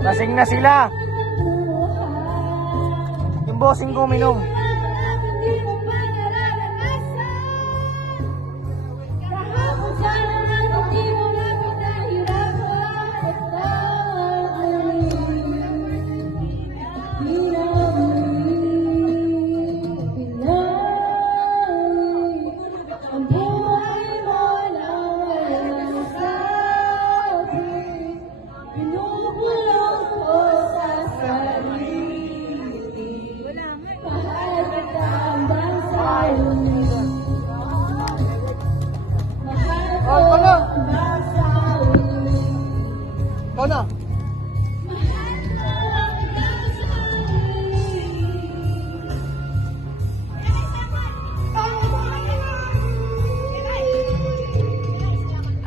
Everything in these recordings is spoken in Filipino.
Lasing na sila. Yung bossing ko uminom. Ikaw na.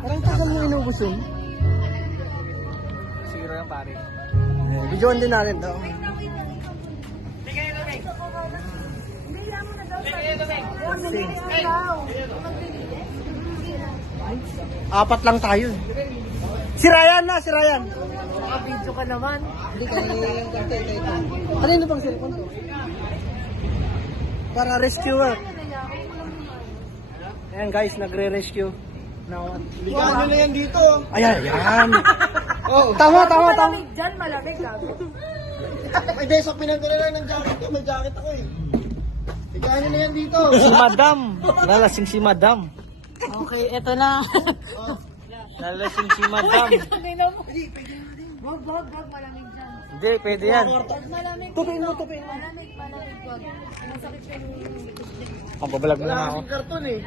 Parang tagal mo inubos yun. Siguro yung pare. Videoan din natin to. Apat lang tayo. Si Ryan na, si Ryan. Nakabidyo ka naman. Hindi ka kanino pang cellphone to? Para rescuer. Ayan guys, nagre-rescue. Ligaan nyo na yan dito. Ayan, ayan. Oh, tama. Malamig dyan, malamig gago. Hindi, sa pinag ko na lang ng jacket ko. May jacket ako eh. Ligaan nyo na yan dito. Si Madam. Lalasing si Madam. Okay, eto na. Lalasing si Madam. Wag, malamig dyan. Hindi, pwede yan. Malamig. Tupin mo. Malamig, wag. Masakit yung... Pampabalag na lang ako. Karton eh.